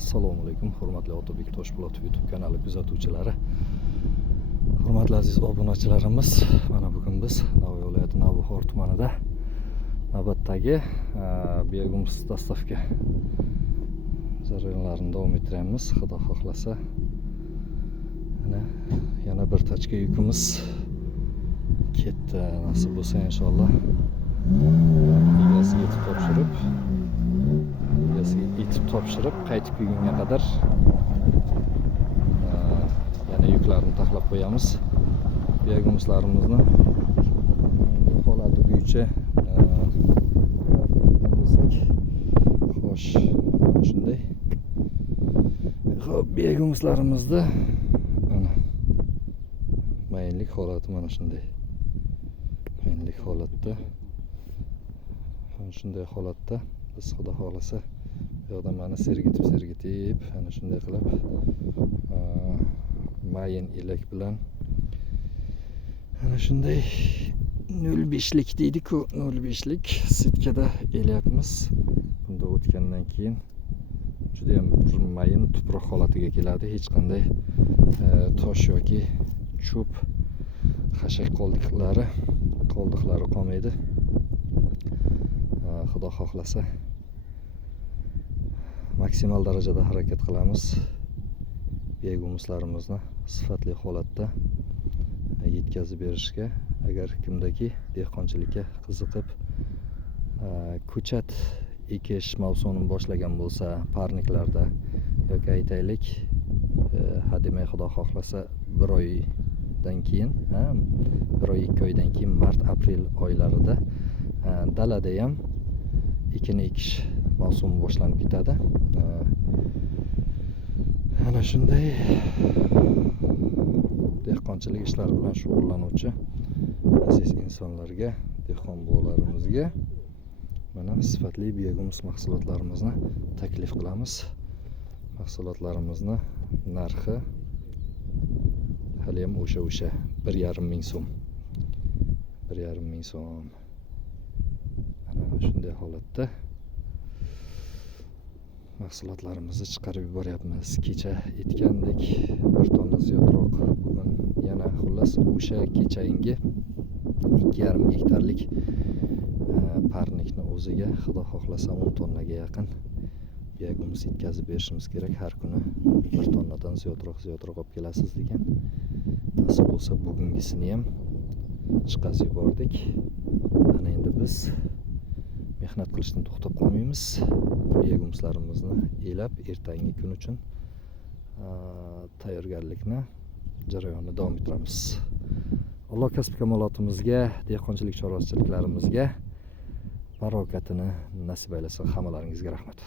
Assalomu alaykum, hurmatli Otabek Toshpo'latov YouTube kanali kuzatuvchilari, hurmatli aziz obunachilarimiz. Mana bugun biz Navoiy viloyati Navbahor tumanida navbatdagi begumsiz dastavka jarayonlarini davom ettiramiz. Xudo xohlasa yana bir tachka yukimiz ketdi. Nasib bo'lsa inshaalloh egasiga yetib topshirib qaytib kelgunga qadar yana yuklarni taxlab qo'yamiz. Begumsizlarimizni holati bo'yicha bo'lsak, xo'sh, mana shunday. Xo'p, begumsizlarimizni mayinlik holati mana shunday. Mayinlik holatda, shunday holatda biz xudo xolasa bu yoqdan mana sergitib ana shunday qilib mayin elak bilan ana shunday 0.5lik deydi-ku, 0.5lik sitkada elyapmiz. Bunda o'tgandan keyin juda ham mayin tuproq holatiga keladi. Hech qanday tosh yoki cho'p, xashak qoldiqlari qolmaydi. Xudo xohlasa maksimal darajada harakat qilamiz. Begumsizlarimizni sifatli holatda yetkazib berishga. Agar kimdagi dehqonchilikka qiziqib ko'chat ekish mavsumini boshlagan bo'lsa, parniklarda yoki aytaylik hademay xudo xohlasa 1 oydan keyin, 1 oy 2 oydan keyin mart-aprel oylarida dalada ham ekini ekish mavsumi boshlanib ketadi. Ana shunday dehqonchilik ishlari bilan shug'ullanuvchi aziz insonlarga, dehqon bolarimizga mana sifatli begumsiz mahsulotlarimizni taklif qilamiz. Mahsulotlarimizni narxi hali ham o'sha 1,5 ming so'm. 1,5 ming so'm. Mana shunday holatda mahsulotlarimizni chiqarib yuboryapmiz. Kecha aytgandek 1 tonna ziyodroq, bugun yana xullas o'sha kechagi 2,5 gektarlik parnikni o'ziga xudo xohlasa 10 tonnaga yaqin begumsiz yetkazib berishimiz kerak. Har kuni 1 tonnadan ziyodroq olib kelasiz degan. Nasib bo'lsa bugungisini ham chiqazib yubordik. Ana endi biz mehnat qilishdan to'xtab qolmaymiz. Begumsizlarimizni elab ertangi kun uchun tayyorgarlikni jarayonni davom ettiramiz. Alloh kasb kamolotimizga, dehqonchilik chorvachiliklarimizga barokatini nasib aylasin. Hammalaringizga rahmat.